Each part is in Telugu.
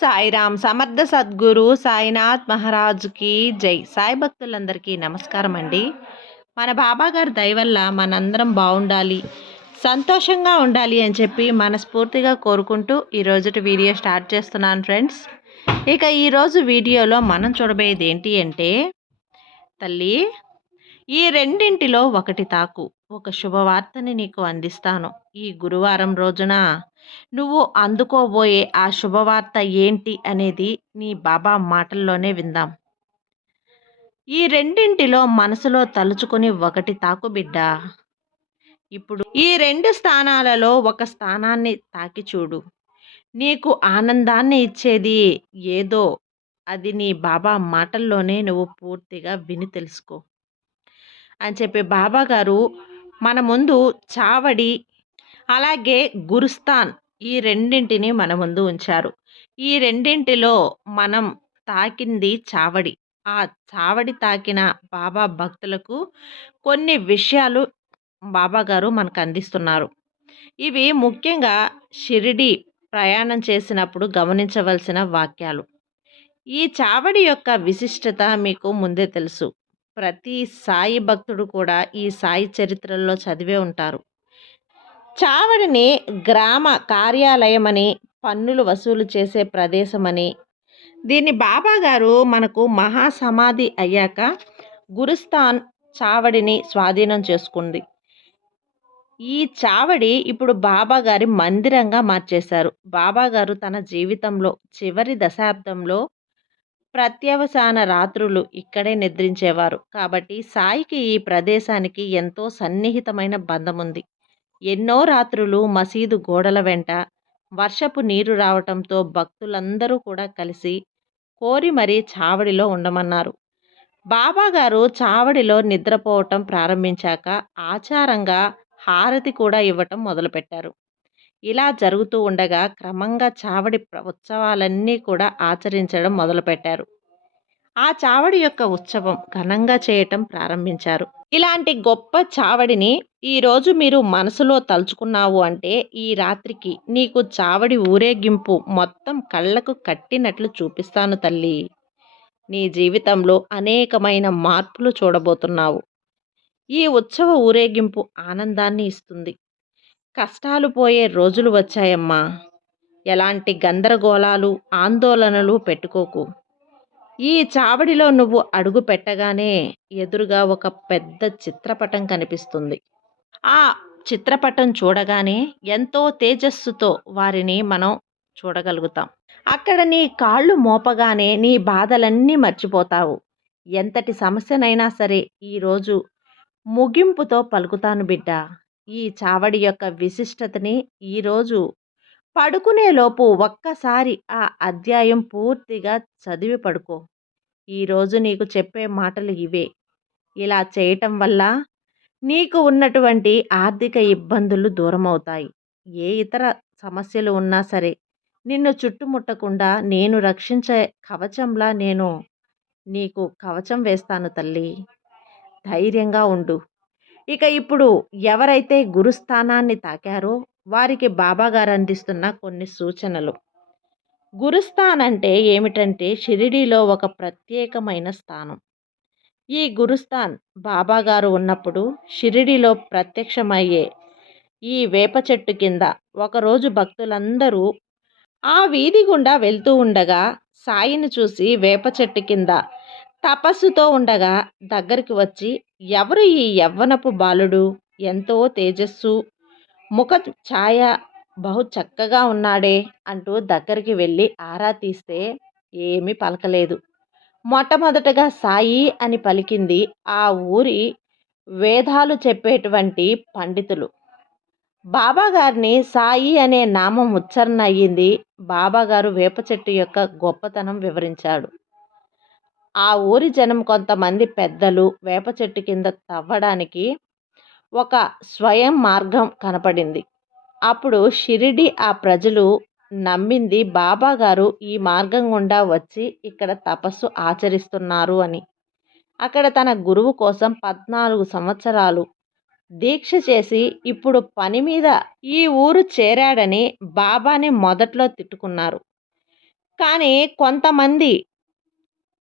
సాయిరామ్ సమర్థ సద్గురు సాయినాథ్ మహారాజుకి జై. సాయి భక్తులందరికీ నమస్కారం అండి. మన బాబా గారి మనందరం బాగుండాలి సంతోషంగా ఉండాలి అని చెప్పి మనస్ఫూర్తిగా కోరుకుంటూ ఈరోజు వీడియో స్టార్ట్ చేస్తున్నాను ఫ్రెండ్స్. ఇక ఈరోజు వీడియోలో మనం చూడబోయేది ఏంటి అంటే తల్లి ఈ రెండింటిలో ఒకటి తాకు ఒక శుభవార్తని నీకు అందిస్తాను. ఈ గురువారం రోజున నువ్వు అందుకోబోయే ఆ శుభవార్త ఏంటి అనేది నీ బాబా మాటల్లోనే విందాం. ఈ రెండింటిలో మనసులో తలుచుకొని ఒకటి తాకు బిడ్డ. ఇప్పుడు ఈ రెండు స్థానాలలో ఒక స్థానాన్ని తాకి చూడు. నీకు ఆనందాన్ని ఇచ్చేది ఏదో అది నీ బాబా మాటల్లోనే నువ్వు పూర్తిగా విని తెలుసుకో. అని చెప్పి బాబా గారు మన ముందు చావడి అలాగే గురుస్థాన్ ఈ రెండింటిని మన ముందు ఉంచారు. ఈ రెండింటిలో మనం తాకింది చావడి. ఆ చావడి తాకిన బాబా భక్తులకు కొన్ని విషయాలు బాబా గారు మనకు అందిస్తున్నారు. ఇవి ముఖ్యంగా షిరిడి ప్రయాణం చేసినప్పుడు గమనించవలసిన వాక్యాలు. ఈ చావడి యొక్క విశిష్టత మీకు ముందే తెలుసు. ప్రతి సాయి భక్తుడు కూడా ఈ సాయి చరిత్రల్లో చదివే ఉంటారు. చావడిని గ్రామ కార్యాలయమని పన్నులు వసూలు చేసే ప్రదేశమని. దీన్ని బాబాగారు మనకు మహాసమాధి అయ్యాక గురుస్థాన్ చావడిని స్వాధీనం చేసుకుంది. ఈ చావడి ఇప్పుడు బాబాగారి మందిరంగా మార్చేశారు. బాబాగారు తన జీవితంలో చివరి దశాబ్దంలో ప్రత్యవసాన రాత్రులు ఇక్కడే నిద్రించేవారు. కాబట్టి సాయికి ఈ ప్రదేశానికి ఎంతో సన్నిహితమైన బంధం ఉంది ఎన్నో రాత్రులు మసీదు గోడల వెంట వర్షపు నీరు రావటంతో భక్తులందరూ కూడా కలిసి కోరి మరీ చావడిలో ఉండమన్నారు. బాబాగారు చావడిలో నిద్రపోవటం ప్రారంభించాక ఆచారంగా హారతి కూడా ఇవ్వటం మొదలుపెట్టారు. ఇలా జరుగుతూ ఉండగా క్రమంగా చావడి ఉత్సవాలన్నీ కూడా ఆచరించడం మొదలుపెట్టారు. ఆ చావడి యొక్క ఉత్సవం ఘనంగా చేయటం ప్రారంభించారు. ఇలాంటి గొప్ప చావడిని ఈరోజు మీరు మనసులో తలుచుకున్నావు అంటే ఈ రాత్రికి నీకు చావడి ఊరేగింపు మొత్తం కళ్ళకు కట్టినట్లు చూపిస్తాను తల్లి. నీ జీవితంలో అనేకమైన మార్పులు చూడబోతున్నావు. ఈ ఉత్సవ ఊరేగింపు ఆనందాన్ని ఇస్తుంది. కష్టాలు పోయే రోజులు వచ్చాయమ్మా. ఎలాంటి గందరగోళాలు ఆందోళనలు పెట్టుకోకు. ఈ చావడిలో నువ్వు అడుగు పెట్టగానే ఎదురుగా ఒక పెద్ద చిత్రపటం కనిపిస్తుంది. ఆ చిత్రపటం చూడగానే ఎంతో తేజస్సుతో వారిని మనం చూడగలుగుతాం. అక్కడ నీ కాళ్ళు మోపగానే నీ బాధలన్నీ మర్చిపోతావు. ఎంతటి సమస్యనైనా సరే ఈరోజు ముగింపుతో పలుకుతాను బిడ్డ. ఈ చావడి యొక్క విశిష్టతని ఈరోజు పడుకునేలోపు ఒక్కసారి ఆ అధ్యాయం పూర్తిగా చదివి పడుకో. ఈరోజు నీకు చెప్పే మాటలు ఇవే. ఇలా చేయటం వల్ల నీకు ఉన్నటువంటి ఆర్థిక ఇబ్బందులు దూరమవుతాయి. ఏ ఇతర సమస్యలు ఉన్నా సరే నిన్ను చుట్టుముట్టకుండా నేను రక్షించే కవచంలా నేను నీకు కవచం వేస్తాను తల్లి. ధైర్యంగా ఉండు. ఇక ఇప్పుడు ఎవరైతే గురుస్థానాన్ని తాకారో వారికి బాబాగారు అందిస్తున్న కొన్ని సూచనలు. గురుస్థాన్ అంటే ఏమిటంటే షిరిడీలో ఒక ప్రత్యేకమైన స్థానం. ఈ గురుస్థాన్ బాబాగారు ఉన్నప్పుడు షిరిడీలో ప్రత్యక్షమయ్యే ఈ వేప చెట్టు కింద ఒకరోజు భక్తులందరూ ఆ వీధి గుండా వెళ్తూ ఉండగా సాయిని చూసి వేప చెట్టు కింద తపస్సుతో ఉండగా దగ్గరికి వచ్చి ఎవరు ఈ యవ్వనపు బాలుడు? ఎంతో తేజస్సు ముఖ ఛాయ బహు చక్కగా ఉన్నాడే అంటూ దగ్గరికి వెళ్ళి ఆరా తీస్తే ఏమీ పలకలేదు. మొట్టమొదటగా సాయి అని పలికింది ఆ ఊరి వేదాలు చెప్పేటువంటి పండితులు. బాబాగారిని సాయి అనే నామం ఉచ్చారణ అయ్యింది. బాబాగారు వేప చెట్టు యొక్క గొప్పతనం వివరించాడు. ఆ ఊరి జనం కొంతమంది పెద్దలు వేప చెట్టు కింద తవ్వడానికి ఒక స్వయం మార్గం కనపడింది. అప్పుడు షిరిడి ఆ ప్రజలు నమ్మింది బాబా గారు ఈ మార్గం గుండా వచ్చి ఇక్కడ తపస్సు ఆచరిస్తున్నారు అని. అక్కడ తన గురువు కోసం పద్నాలుగు సంవత్సరాలు దీక్ష చేసి ఇప్పుడు పని మీద ఈ ఊరు చేరాడని బాబాని మొదట్లో తిట్టుకున్నారు. కానీ కొంతమంది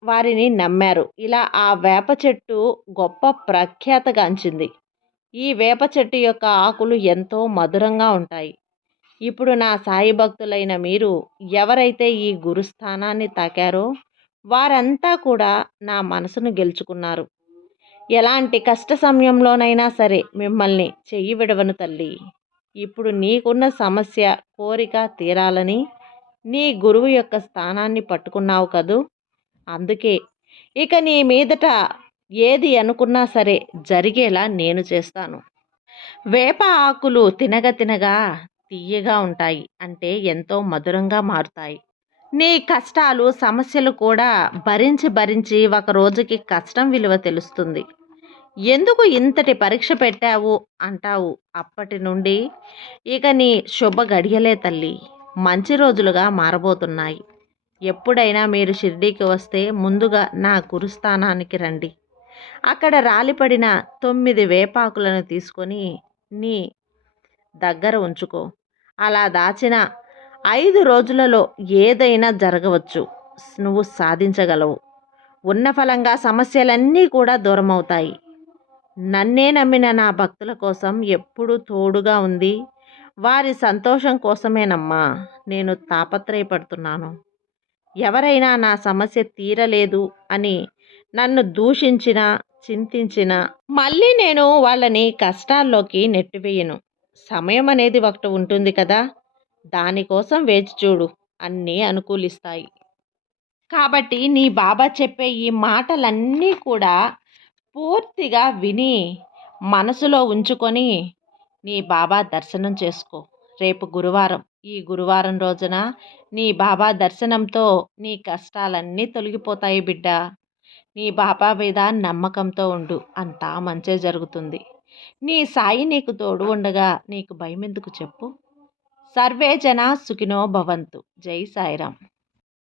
వారిని నమ్మారు. ఇలా ఆ వేప చెట్టు గొప్ప ప్రఖ్యాతగాంచింది. ఈ వేప చెట్టు యొక్క ఆకులు ఎంతో మధురంగా ఉంటాయి. ఇప్పుడు నా సాయి భక్తులైన మీరు ఎవరైతే ఈ గురుస్థానాన్ని తాకారో వారంతా కూడా నా మనసును గెలుచుకున్నారు. ఎలాంటి కష్ట సమయంలోనైనా సరే మిమ్మల్ని చెయ్యి విడవను తల్లి. ఇప్పుడు నీకున్న సమస్య కోరిక తీరాలని నీ గురువు యొక్క స్థానాన్ని పట్టుకున్నావు కదూ? అందుకే ఇక నీ మీదట ఏది అనుకున్నా సరే జరిగేలా నేను చేస్తాను. వేప ఆకులు తినగ తినగా తీయగా ఉంటాయి అంటే ఎంతో మధురంగా మారుతాయి. నీ కష్టాలు సమస్యలు కూడా భరించి భరించి ఒక రోజుకి కష్టం విలువ తెలుస్తుంది. ఎందుకు ఇంతటి పరీక్ష పెట్టావు అంటావు అప్పటి నుండి? ఇక నీ శుభ గడియలే తల్లి. మంచి రోజులుగా మారబోతున్నాయి. ఎప్పుడైనా మీరు షిర్డీకి వస్తే ముందుగా నా గురుస్థానానికి రండి. అక్కడ రాలిపడిన తొమ్మిది వేపాకులను తీసుకొని నీ దగ్గర ఉంచుకో. అలా దాచిన ఐదు రోజులలో ఏదైనా జరగవచ్చు. నువ్వు సాధించగలవు. ఉన్న ఫలంగా సమస్యలన్నీ కూడా దూరమవుతాయి. నన్నే నమ్మిన నా భక్తుల కోసం ఎప్పుడూ తోడుగా ఉంది వారి సంతోషం కోసమేనమ్మా నేను తాపత్రయపడుతున్నాను. ఎవరైనా నా సమస్య తీరలేదు అని నన్ను దూషించిన చింతించిన మళ్ళీ నేను వాళ్ళని కష్టాల్లోకి నెట్టివేయను. సమయం అనేది ఒకటి ఉంటుంది కదా దానికోసం వేచి చూడు అన్నీ అనుకూలిస్తాయి. కాబట్టి నీ బాబా చెప్పే ఈ మాటలన్నీ కూడా పూర్తిగా విని మనసులో ఉంచుకొని నీ బాబా దర్శనం చేసుకో. రేపు గురువారం ఈ గురువారం రోజున నీ బాబా దర్శనంతో నీ కష్టాలన్నీ తొలగిపోతాయి బిడ్డ. నీ బాబా మీద నమ్మకంతో ఉండు అంతా మంచే జరుగుతుంది. నీ సాయి నీకు తోడు ఉండగా నీకు భయం ఎందుకు చెప్పు? సర్వే జన సుఖినో భవంతు. జై సాయిరామ్.